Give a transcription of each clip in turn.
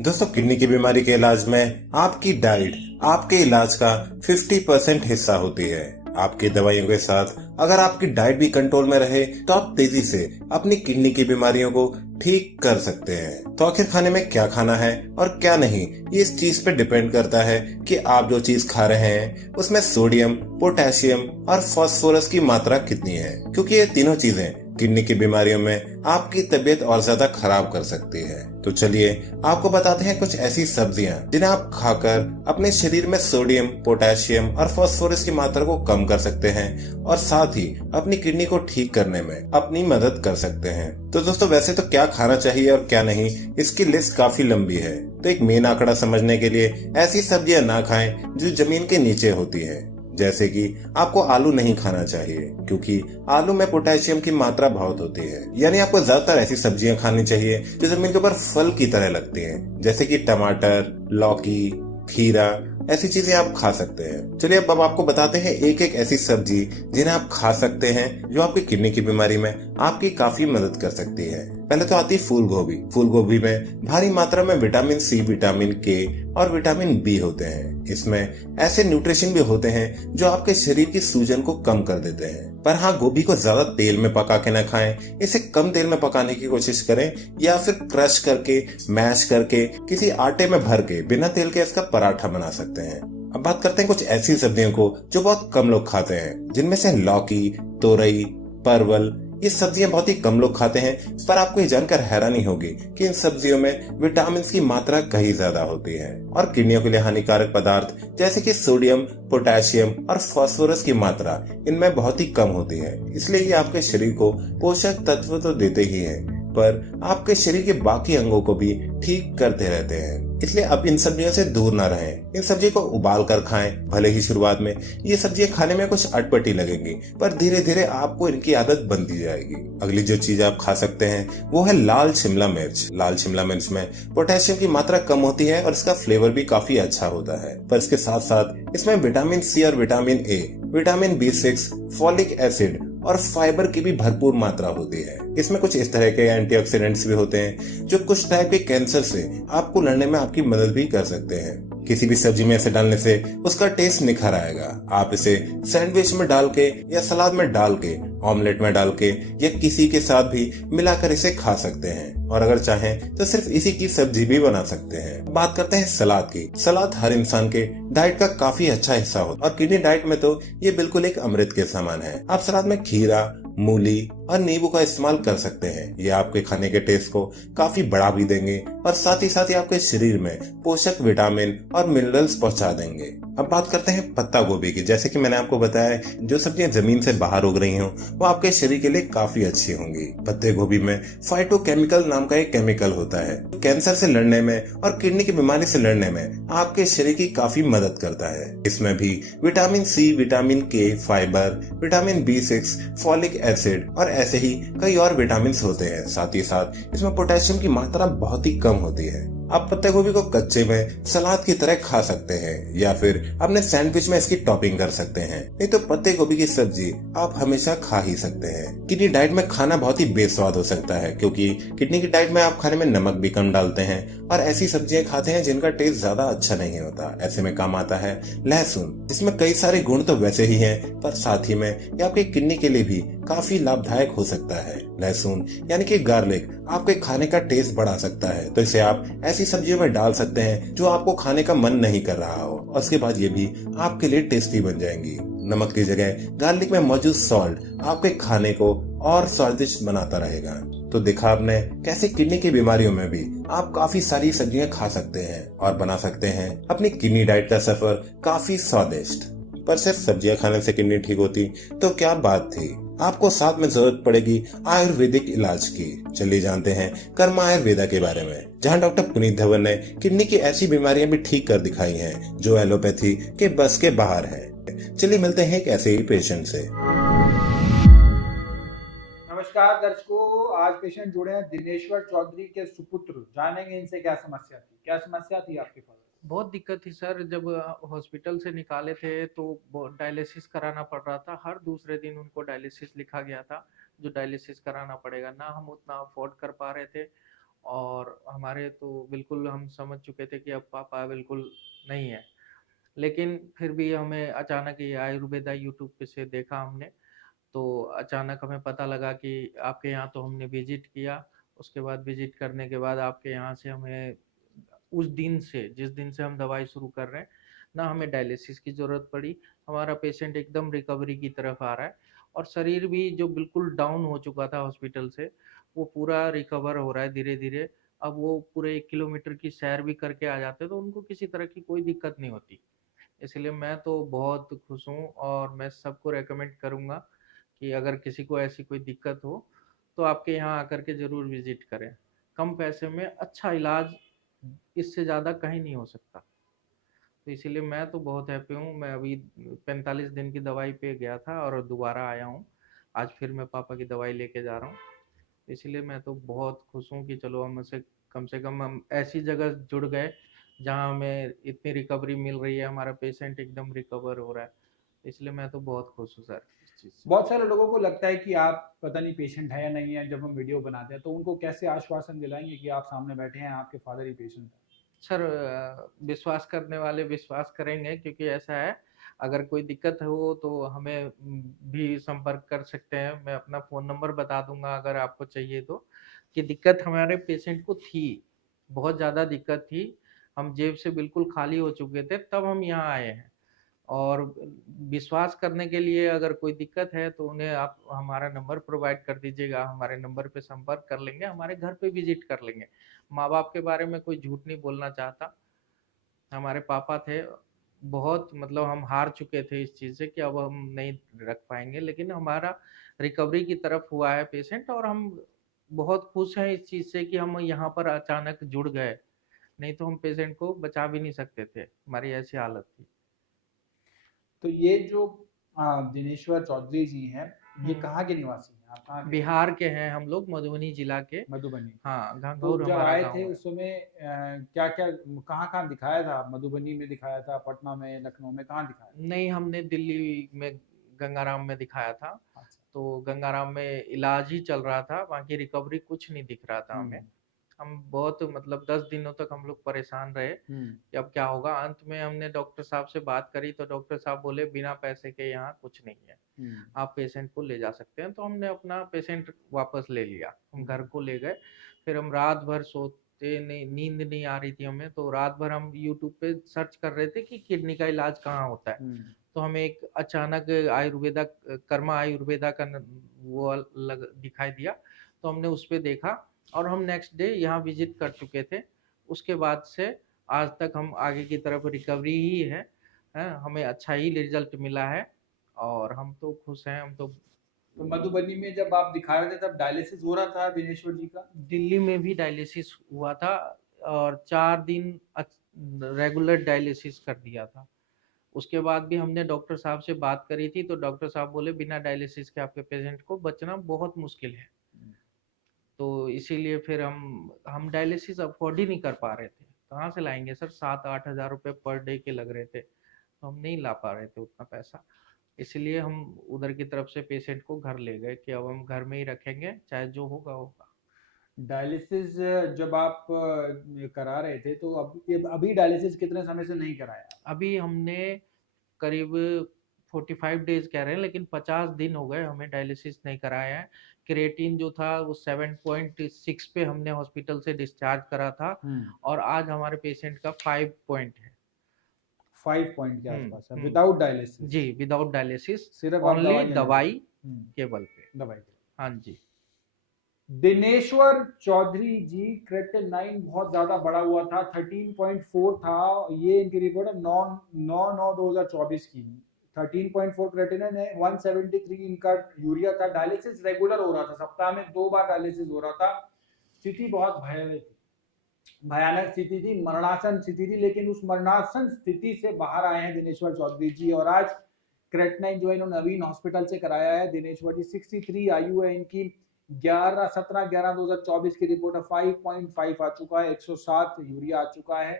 दोस्तों, किडनी की बीमारी के इलाज में आपकी डाइट आपके इलाज का 50% हिस्सा होती है। आपकी दवाइयों के साथ अगर आपकी डाइट भी कंट्रोल में रहे तो आप तेजी से अपनी किडनी की बीमारियों को ठीक कर सकते हैं। तो आखिर खाने में क्या खाना है और क्या नहीं, ये इस चीज पे डिपेंड करता है कि आप जो चीज खा रहे हैं उसमें सोडियम, पोटेशियम और फास्फोरस की मात्रा कितनी है, क्योंकि ये तीनों चीजें किडनी की बीमारियों में आपकी तबीयत और ज्यादा खराब कर सकती है। तो चलिए आपको बताते हैं कुछ ऐसी सब्जियां जिन्हें आप खाकर अपने शरीर में सोडियम, पोटेशियम और फास्फोरस की मात्रा को कम कर सकते हैं और साथ ही अपनी किडनी को ठीक करने में अपनी मदद कर सकते हैं। तो दोस्तों, वैसे तो क्या खाना चाहिए और क्या नहीं, इसकी लिस्ट काफी लंबी है। तो एक मेन आंकड़ा समझने के लिए ऐसी सब्जियां ना खाएं जो जमीन के नीचे होती है। जैसे कि आपको आलू नहीं खाना चाहिए, क्योंकि आलू में पोटेशियम की मात्रा बहुत होती है। यानी आपको ज्यादातर ऐसी सब्जियां खानी चाहिए जो जमीन के ऊपर फल की तरह लगती हैं, जैसे कि टमाटर, लौकी, खीरा, ऐसी चीजें आप खा सकते हैं। चलिए अब आपको बताते हैं एक एक ऐसी सब्जी जिन्हें आप खा सकते हैं जो आपकी किडनी की बीमारी में आपकी काफी मदद कर सकती है। पहले तो आती है फूल गोभी। फूल गोभी में भारी मात्रा में विटामिन सी, विटामिन के और विटामिन बी होते हैं। इसमें ऐसे न्यूट्रिशन भी होते हैं जो आपके शरीर की सूजन को कम कर देते हैं। पर हाँ, गोभी को ज्यादा तेल में पका के न खाएं, इसे कम तेल में पकाने की कोशिश करें या फिर क्रश करके, मैश करके, किसी आटे में भर के बिना तेल के इसका पराठा बना सकते हैं। अब बात करते हैं कुछ ऐसी सब्जियों को जो बहुत कम लोग खाते हैं, जिनमें से लौकी, तोरई, परवल, ये सब्जियां बहुत ही कम लोग खाते हैं। पर आपको ये जानकर हैरानी होगी कि इन सब्जियों में विटामिन की मात्रा कहीं ज्यादा होती है और किडनियों के लिए हानिकारक पदार्थ जैसे कि सोडियम, पोटेशियम और फास्फोरस की मात्रा इनमें बहुत ही कम होती है। इसलिए ये आपके शरीर को पोषक तत्व तो देते ही हैं, पर आपके शरीर के बाकी अंगों को भी ठीक करते रहते हैं। इसलिए अब इन सब्जियों से दूर न रहें। इन सब्जियों को उबाल कर खाएं। भले ही शुरुआत में ये सब्जियां खाने में कुछ अटपटी लगेंगी, पर धीरे धीरे आपको इनकी आदत बनती जाएगी। अगली जो चीज आप खा सकते हैं वो है लाल शिमला मिर्च। लाल शिमला मिर्च में पोटेशियम की मात्रा कम होती है और इसका फ्लेवर भी काफी अच्छा होता है। पर इसके साथ साथ इसमें विटामिन सी और vitamin A, vitamin B6, folic acid और फाइबर की भी भरपूर मात्रा होती है। इसमें कुछ इस तरह के एंटीऑक्सीडेंट्स भी होते हैं जो कुछ टाइप के कैंसर से आपको लड़ने में आपकी मदद भी कर सकते हैं। किसी भी सब्जी में इसे डालने से उसका टेस्ट निखर आएगा। आप इसे सैंडविच में डाल के या सलाद में डाल के, ऑमलेट में डाल के या किसी के साथ भी मिलाकर इसे खा सकते हैं और अगर चाहें तो सिर्फ इसी की सब्जी भी बना सकते हैं। बात करते हैं सलाद की। सलाद हर इंसान के डाइट का काफी अच्छा हिस्सा होता है और किडनी डाइट में तो ये बिल्कुल एक अमृत के समान है। आप सलाद में खीरा, मूली और नींबू का इस्तेमाल कर सकते हैं। ये आपके खाने के टेस्ट को काफी बढ़ा भी देंगे और साथ ही आपके शरीर में पोषक विटामिन और मिनरल्स पहुंचा देंगे। अब बात करते हैं पत्ता गोभी की। जैसे कि मैंने आपको बताया, जो सब्जियां जमीन से बाहर उग रही हों वो आपके शरीर के लिए काफी अच्छी होंगी। पत्ते गोभी में फाइटोकेमिकल नाम का एक केमिकल होता है, कैंसर से लड़ने में और किडनी की बीमारी से लड़ने में आपके शरीर की काफी मदद करता है। इसमें भी विटामिन सी, विटामिन के, fibre, vitamin B6, folic acid और ऐसे ही कई और विटामिन होते हैं। साथ ही साथ इसमें पोटेशियम की मात्रा बहुत ही कम होती है। आप पत्ते गोभी को कच्चे में सलाद की तरह खा सकते हैं या फिर अपने सैंडविच में इसकी टॉपिंग कर सकते हैं। नहीं तो पत्ते गोभी की सब्जी आप हमेशा खा ही सकते हैं। किडनी डाइट में खाना बहुत ही बेस्वाद हो सकता है, क्योंकि किडनी की डाइट में आप खाने में नमक भी कम डालते हैं और ऐसी सब्जियां खाते हैं जिनका टेस्ट ज्यादा अच्छा नहीं होता। ऐसे में काम आता है लहसुन, जिसमें कई सारे गुण तो वैसे ही हैं, पर साथ ही में ये आपके किडनी के लिए भी काफी लाभदायक हो सकता है। लहसुन यानी कि गार्लिक आपके खाने का टेस्ट बढ़ा सकता है, तो इसे आप ऐसी सब्जियों में डाल सकते हैं जो आपको खाने का मन नहीं कर रहा हो और उसके बाद ये भी आपके लिए टेस्टी बन जाएंगी। नमक की जगह गार्लिक में मौजूद सॉल्ट आपके खाने को और स्वादिष्ट बनाता रहेगा। तो देखा आपने कैसे किडनी की बीमारियों में भी आप काफी सारी सब्जियां खा सकते हैं और बना सकते हैं अपनी किडनी डाइट का सफर काफी स्वादिष्ट। पर सिर्फ सब्जियां खाने से किडनी ठीक होती तो क्या बात थी। आपको साथ में जरूरत पड़ेगी आयुर्वेदिक इलाज की। चलिए जानते हैं कर्मा आयुर्वेदा के बारे में, जहां डॉक्टर पुनीत धवन ने किडनी की ऐसी बीमारियां भी ठीक कर दिखाई हैं जो एलोपैथी के बस के बाहर है। चलिए मिलते हैं एक ऐसे ही पेशेंट से। नमस्कार दर्शकों, आज पेशेंट जुड़े हैं दिनेश्वर चौधरी के सुपुत्र। जानेंगे इनसे क्या समस्या थी। क्या समस्या थी आपके पास? बहुत दिक्कत थी सर। जब हॉस्पिटल से निकाले थे तो डायलिसिस कराना पड़ रहा था। हर दूसरे दिन उनको डायलिसिस लिखा गया था, जो डायलिसिस कराना पड़ेगा। ना हम उतना अफोर्ड कर पा रहे थे और हमारे तो बिल्कुल हम समझ चुके थे कि अब पापा बिल्कुल नहीं है। लेकिन फिर भी हमें अचानक ये आयुर्वेदा यूट्यूब पे से देखा हमने, तो अचानक हमें पता लगा कि आपके यहाँ तो हमने विजिट किया। उसके बाद विजिट करने के बाद आपके यहाँ से हमें उस दिन से, जिस दिन से हम दवाई शुरू कर रहे हैं, ना हमें डायलिसिस की ज़रूरत पड़ी। हमारा पेशेंट एकदम रिकवरी की तरफ आ रहा है और शरीर भी जो बिल्कुल डाउन हो चुका था हॉस्पिटल से, वो पूरा रिकवर हो रहा है धीरे-धीरे। अब वो पूरे 1 किलोमीटर की सैर भी करके आ जाते हैं, तो उनको किसी तरह की कोई दिक्कत नहीं होती। इसलिए मैं तो बहुत खुश हूँ और मैं सबको रिकमेंड करूँगा कि अगर किसी को ऐसी कोई दिक्कत हो, तो आपके यहाँ आकर के ज़रूर विज़िट करें। कम पैसे में अच्छा इलाज इससे ज़्यादा कहीं नहीं हो सकता। तो इसीलिए मैं तो बहुत हैप्पी हूँ। मैं अभी 45 दिन की दवाई पे गया था और दोबारा आया हूँ। आज फिर मैं पापा की दवाई लेके जा रहा हूँ। इसीलिए मैं तो बहुत खुश हूँ कि चलो हम से कम हम ऐसी जगह जुड़ गए, जहाँ हमें इतनी रिकवरी मिल रही है, हमारा पेशेंट एकदम रिकवर हो रहा है। इसलिए मैं तो बहुत खुश हूँ सर इस चीज़ से। बहुत सारे लोगों को लगता है कि आप पता नहीं पेशेंट है या नहीं है जब हम वीडियो बनाते हैं, तो उनको कैसे आश्वासन दिलाएंगे कि आप सामने बैठे हैं, आपके फादर ही पेशेंट है? सर विश्वास करने वाले विश्वास करेंगे, क्योंकि ऐसा है, अगर कोई दिक्कत हो तो हमें भी संपर्क कर सकते हैं। मैं अपना फ़ोन नंबर बता दूँगा अगर आपको चाहिए तो, कि दिक्कत हमारे पेशेंट को थी, बहुत ज़्यादा दिक्कत थी। हम जेब से बिल्कुल खाली हो चुके थे, तब हम यहाँ आए हैं। और विश्वास करने के लिए अगर कोई दिक्कत है तो उन्हें आप हमारा नंबर प्रोवाइड कर दीजिएगा, हमारे नंबर पे संपर्क कर लेंगे, हमारे घर पे विज़िट कर लेंगे। माँ-बाप के बारे में कोई झूठ नहीं बोलना चाहता। हमारे पापा थे, बहुत मतलब हम हार चुके थे इस चीज़ से कि अब हम नहीं रख पाएँगे, लेकिन हमारा रिकवरी की तरफ हुआ है पेशेंट और हम बहुत खुश हैं इस चीज़ से कि हम यहाँ पर अचानक जुड़ गए, नहीं तो हम पेशेंट को बचा भी नहीं सकते थे, हमारी ऐसी हालत थी। तो ये जो दिनेश्वर चौधरी जी हैं, ये हुँ। कहाँ के निवासी हैं? आप कहाँ के? बिहार के हैं हम लोग, मधुबनी जिला के। मधुबनी। हाँ, तो घंघौर जब हमारा आए थे गाँव है। उस समय क्या-क्या कहाँ-कहाँ दिखाया था? मधुबनी में दिखाया था, पटना में, लखनऊ में, कहाँ दिखाया था? नहीं, हमने दिल्ली में गंगाराम में दिखाया था, अच्छा। तो गंगाराम में इलाज ही चल रहा था, बाकी रिकवरी कुछ नहीं दिख रहा था हुँ, हमें। हम बहुत मतलब 10 दिनों तक हम लोग परेशान रहे हुँ, कि अब क्या होगा। अंत में हमने डॉक्टर साहब से बात करी तो डॉक्टर साहब बोले बिना पैसे के यहाँ कुछ नहीं है, हुँ, आप पेशेंट को ले जा सकते हैं। तो हमने अपना पेशेंट वापस ले लिया, हम घर हुँ, को ले गए। फिर हम रात भर सोते नहीं, नींद नहीं आ रही थी हमें, तो रात भर हम यूट्यूब पे सर्च कर रहे थे कि किडनी का इलाज कहाँ होता है। हुँ, तो हमें एक अचानक आयुर्वेदा, कर्मा आयुर्वेदा का वो लग दिखाई दिया, तो हमने उस पे देखा और हम नेक्स्ट डे यहाँ विजिट कर चुके थे। उसके बाद से आज तक हम आगे की तरफ रिकवरी ही है, हैं? हमें अच्छा ही रिजल्ट मिला है और हम तो खुश हैं। हम तो तो मधुबनी में जब आप दिखा रहे थे तब डायलिसिस हो रहा था दिनेश्वर जी का? दिल्ली में भी डायलिसिस हुआ था और 4 दिन रेगुलर डायलिसिस कर दिया था। उसके बाद भी हमने डॉक्टर साहब से बात करी थी, तो डॉक्टर साहब बोले बिना डायलिसिस के आपके पेशेंट को बचना बहुत मुश्किल है। हुँ, तो इसीलिए फिर हम डायलिसिस अफ़ोर्ड ही नहीं कर पा रहे थे। कहाँ से लाएँगे सर, 7-8 हज़ार रुपए पर डे के लग रहे थे, तो हम नहीं ला पा रहे थे उतना पैसा। इसलिए हम उधर की तरफ से पेशेंट को घर ले गए कि अब हम घर में ही रखेंगे, चाहे जो होगा होगा। डायलिसिस जब आप करा रहे थे तो अब ये अभी डायलिसिस कितने समय से नहीं कराया? अभी हमने करीब 45 डेज़ कह रहे हैं, लेकिन 50 दिन हो गए हमें डायलिसिस नहीं कराया है। क्रिएटिन जो था वो 7.6 पे हमने हॉस्पिटल से डिस्चार्ज करा था हुँ, और आज हमारे पेशेंट का 5 पॉइंट है। 5 पॉइंट के हुँ, आसपास है हुँ। Without dialysis. जी, विदाउट डायलिसिस, सिर्फ आप ओनली दवाइयाँ ले रहे दवाई हैं। हुँ, केवल पे। दवाई। हाँ जी। दिनेश्वर चौधरी जी क्रेटिनाइन बहुत ज्यादा बढ़ा हुआ था, 13.4 था। ये इनकी रिपोर्ट है 9/9/2024 की। 13.4 क्रेटिनाइन है, 173 इनका यूरिया था। डायलिसिस रेगुलर हो रहा था, सप्ताह में 2 बार डायलिसिस हो रहा था। स्थिति बहुत भयानक स्थिति थी, मरणासन स्थिति थी, लेकिन उस मरणासन स्थिति से बाहर आए हैं दिनेश्वर चौधरी जी। और आज क्रेटिनाइन जो है इन्होंने नवीन हॉस्पिटल से कराया है। दिनेश्वर जी 63 आयु है इनकी। 17/11/2024 की रिपोर्ट है, 5.5 आ चुका है, 107 यूरिया आ चुका है।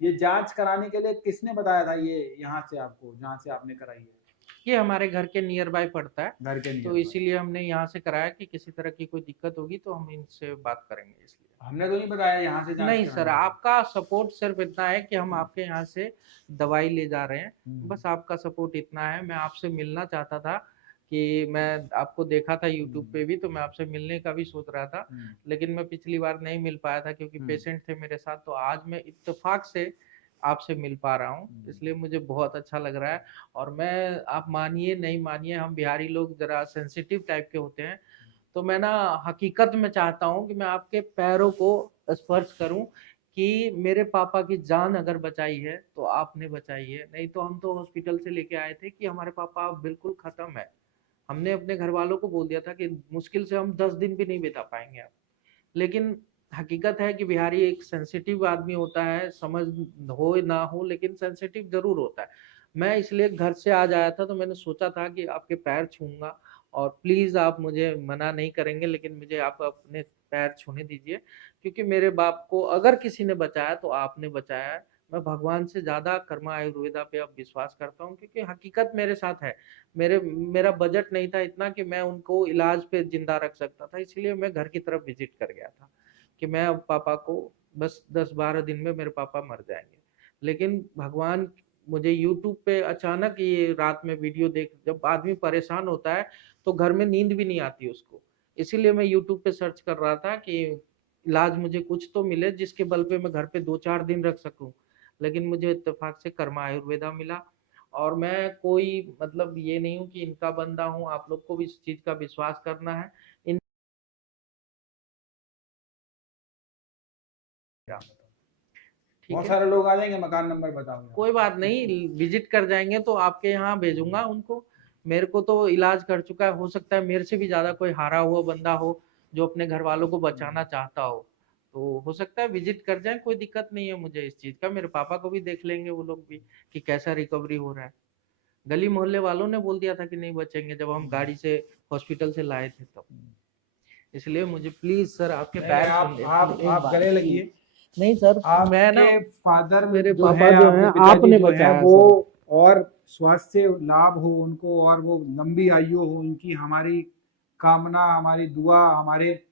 ये जांच कराने के लिए किसने बताया था ये यहाँ से आपको, जहाँ से आपने कराई है? ये हमारे घर के नियर बाय पड़ता है, घर के तो नियर इसीलिए हमने यहाँ से कराया कि किसी तरह की कोई दिक्कत होगी तो हम इनसे बात करेंगे, इसलिए। हमने तो नहीं बताया यहाँ से जांच नहीं सर, कराने के लिए। आपका सपोर्ट सिर्फ इतना है कि हम आपके यहाँ से दवाई ले जा रहे हैं, हम्म। बस आपका सपोर्ट इतना है। मैं आपसे मिलना चाहता था कि मैं आपको देखा था यूट्यूब पे भी, तो मैं आपसे मिलने का भी सोच रहा था, लेकिन मैं पिछली बार नहीं मिल पाया था क्योंकि पेशेंट थे मेरे साथ। तो आज मैं इत्तेफाक से आपसे मिल पा रहा हूँ, इसलिए मुझे बहुत अच्छा लग रहा है। और मैं, आप मानिए नहीं मानिए, हम बिहारी लोग जरा सेंसिटिव टाइप के होते हैं, तो मैं ना हकीकत में चाहता हूँ कि मैं आपके पैरों को स्पर्श करूं कि मेरे पापा की जान अगर बचाई है तो आपने बचाई है। नहीं तो हम तो हॉस्पिटल से लेके आए थे कि हमारे पापा अब बिल्कुल खत्म है। हमने अपने घर वालों को बोल दिया था कि मुश्किल से हम 10 दिन भी नहीं बिता पाएंगे आप। लेकिन हकीकत है कि बिहारी एक सेंसिटिव आदमी होता है, समझ हो ना हो लेकिन सेंसिटिव जरूर होता है। मैं इसलिए घर से आज आया था, तो मैंने सोचा था कि आपके पैर छूऊंगा, और प्लीज आप मुझे मना नहीं करेंगे, लेकिन मुझे आप अपने पैर छूने दीजिए, क्योंकि मेरे बाप को अगर किसी ने बचाया तो आपने बचाया है। मैं भगवान से ज्यादा कर्मा आयुर्वेदा पे अब विश्वास करता हूँ, क्योंकि हकीकत मेरे साथ है। मेरा बजट नहीं था इतना कि मैं उनको इलाज पे जिंदा रख सकता था, इसलिए मैं घर की तरफ विजिट कर गया था कि मैं अब पापा को, बस 10-12 दिन में मेरे पापा मर जाएंगे। लेकिन भगवान, मुझे यूट्यूब पे अचानक ये रात में वीडियो देख, जब आदमी परेशान होता है तो घर में नींद भी नहीं आती उसको, इसीलिए मैं यूट्यूब पे सर्च कर रहा था कि इलाज मुझे कुछ तो मिले जिसके बल पे मैं घर पे 2-4 दिन रख सकूं। लेकिन मुझे इत्तेफाक से कर्मा आयुर्वेदा मिला। और मैं कोई मतलब ये नहीं हूँ कि इनका बंदा हूँ, आप लोग को भी इस चीज का विश्वास करना है। इन ठीक बहुत है, सारे लोग आ जाएंगे, मकान नंबर बताओ यार। कोई बात नहीं, विजिट कर जाएंगे तो आपके यहाँ भेजूंगा उनको। मेरे को तो इलाज कर चुका है, हो सकता है मेरे से भी ज्यादा कोई हारा हुआ बंदा हो जो अपने घर वालों को बचाना चाहता हो, तो हो सकता है विजिट कर जाए, कोई दिक्कत नहीं है मुझे इस चीज का। मेरे पापा को भी देख लेंगे वो लोग भी कि कैसा रिकवरी हो रहा है। गली मोहल्ले वालों ने बोल दिया था कि नहीं बचेंगे जब हम गाड़ी से हॉस्पिटल से लाए थे तब। इसलिए मुझे प्लीज सर आपके नहीं, पैर आप छूने, आप एक आप बार, गले please। लगिए। नहीं सर, मैं ना, आपके फादर मेरे जो पापा है, जो आपके हैं पिताजी आपने जो है बचाया वो, सर। और स्वास्थ्य लाभ हो उनको, और वो लंबी आयु हो उनकी, हमारी कामना, हमारी दुआ, हमारे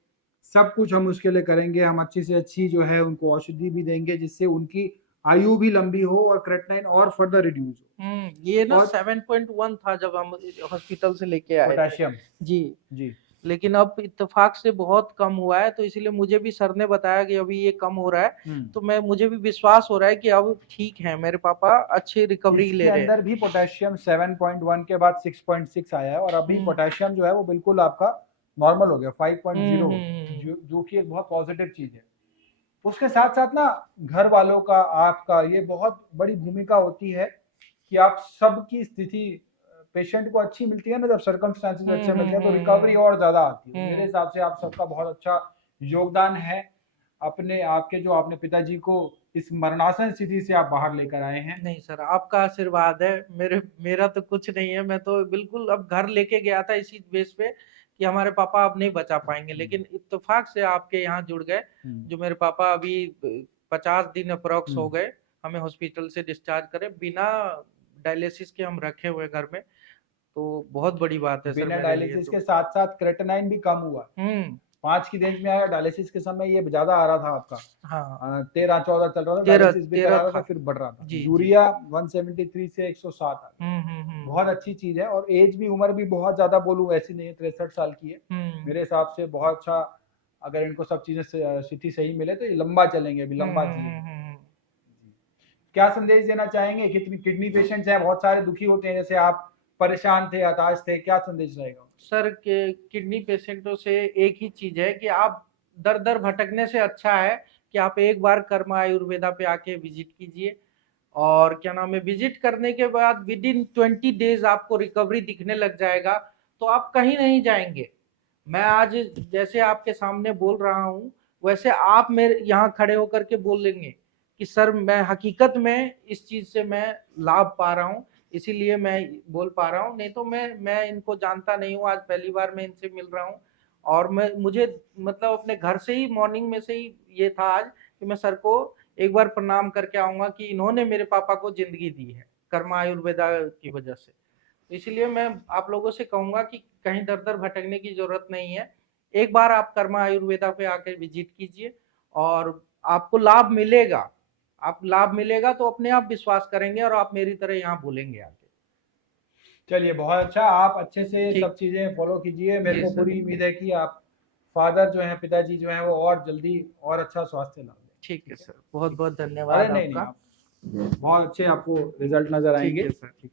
सब कुछ हम उसके लिए करेंगे। हम अच्छी से अच्छी जो है उनको औषधि भी देंगे जिससे उनकी आयु भी लंबी हो और क्रेटनाइन और फर्दर रिड्यूस हो। ये ना और 7.1 था जब हम हॉस्पिटल से लेके आए थे पोटेशियम जी। जी, लेकिन अब इत्तेफाक से बहुत कम हुआ है, तो इसलिए मुझे भी सर ने बताया कि अभी ये कम हो रहा है, तो मुझे भी विश्वास हो रहा है कि अब ठीक है, मेरे पापा अच्छी रिकवरी इसके ले रहे हैं। अंदर भी पोटेशियम 7.1 के बाद 6.6 आया है, और अभी पोटेशियम जो है वो बिल्कुल आपका नॉर्मल हो गया 5.0, जो कि एक बहुत पॉजिटिव चीज है। उसके साथ साथ ना घर वालों का, आपका ये बहुत बड़ी भूमिका होती है कि आप सबकी स्थिति पेशेंट को अच्छी मिलती है ना, जब सर्कमस्टांसेस अच्छे मिलते हैं तो रिकवरी और ज्यादा आती है। मेरे हिसाब से आप सबका बहुत अच्छा योगदान है। अपने आपके जो आपने पिताजी को इस मरणासन स्थिति से आप बाहर लेकर आए हैं। नहीं सर, आपका आशीर्वाद है। मेरा तो कुछ नहीं है, मैं तो बिल्कुल अब घर लेके गया था इसी बेस पे कि हमारे पापा अब नहीं बचा पाएंगे, लेकिन इत्तेफाक से आपके यहाँ जुड़ गए, जो मेरे पापा अभी 50 दिन अप्रोक्स हो गए हमें हॉस्पिटल से डिस्चार्ज करे, बिना डायलिसिस के हम रखे हुए घर में, तो बहुत बड़ी बात है सर बिना मेरे लिए डायलिसिस तो। के साथ साथ क्रेटेनाइन भी कम हुआ। 5 की रेंज में आया, डायलिसिस के समय ये ज्यादा आ रहा था आपका। हाँ 13-14 चल रहा था, 13 डायलिसिस भी करा रहा था, था फिर बढ़ रहा था। जी, यूरिया 173 से 107 आ गया। बहुत अच्छी चीज है। और एज भी, उम्र भी बहुत ज्यादा बोलूं ऐसी नहीं है, 63 साल की है मेरे हिसाब से। बहुत अच्छा, अगर इनको सब चीजें स्थिति सही मिले तो ये लंबा चलेंगे, अभी लंबा जिएंगे। क्या संदेश देना चाहेंगे? कितनी किडनी पेशेंट्स हैं, बहुत सारे दुखी होते हैं, जैसे आप परेशान थे, हताश थे, क्या संदेश रहेगा? सर के किडनी पेशेंटों से एक ही चीज है कि आप दर दर भटकने से अच्छा है कि आप एक बार कर्मा आयुर्वेदा पे आके विजिट कीजिए, और क्या नाम है, विजिट करने के बाद विद इन 20 डेज आपको रिकवरी दिखने लग जाएगा, तो आप कहीं नहीं जाएंगे। मैं आज जैसे आपके सामने बोल रहा हूँ, वैसे आप मेरे यहाँ खड़े होकर के बोल लेंगे कि सर मैं हकीकत में इस चीज से मैं लाभ पा रहा हूँ, इसीलिए मैं बोल पा रहा हूँ। नहीं तो मैं इनको जानता नहीं हूँ, आज पहली बार मैं इनसे मिल रहा हूँ। और मुझे मतलब अपने घर से ही मॉर्निंग में से ही ये था आज कि मैं सर को एक बार प्रणाम करके आऊंगा कि इन्होंने मेरे पापा को जिंदगी दी है कर्मा आयुर्वेदा की वजह से। इसलिए मैं आप लोगों से कहूंगा कि कहीं दर दर भटकने की जरूरत नहीं है। एक बार आप कर्मा आयुर्वेदा पे आकर विजिट कीजिए और आपको लाभ मिलेगा। आप लाभ मिलेगा तो अपने आप विश्वास करेंगे और आप मेरी तरह यहाँ भूलेंगे आके। चलिए बहुत अच्छा, आप अच्छे से ठीक। सब चीजें फॉलो कीजिए। मेरे जी को सर। पूरी उम्मीद है कि आप फादर जो है, पिताजी जो है, वो और जल्दी और अच्छा स्वास्थ्य लाभ दें। ठीक है सर, बहुत बहुत अरे धन्यवाद नहीं नहीं, आपका। आप बहुत अच्छे, आपको रिजल्ट नजर ठीक आएंगे। है सर, ठीक है।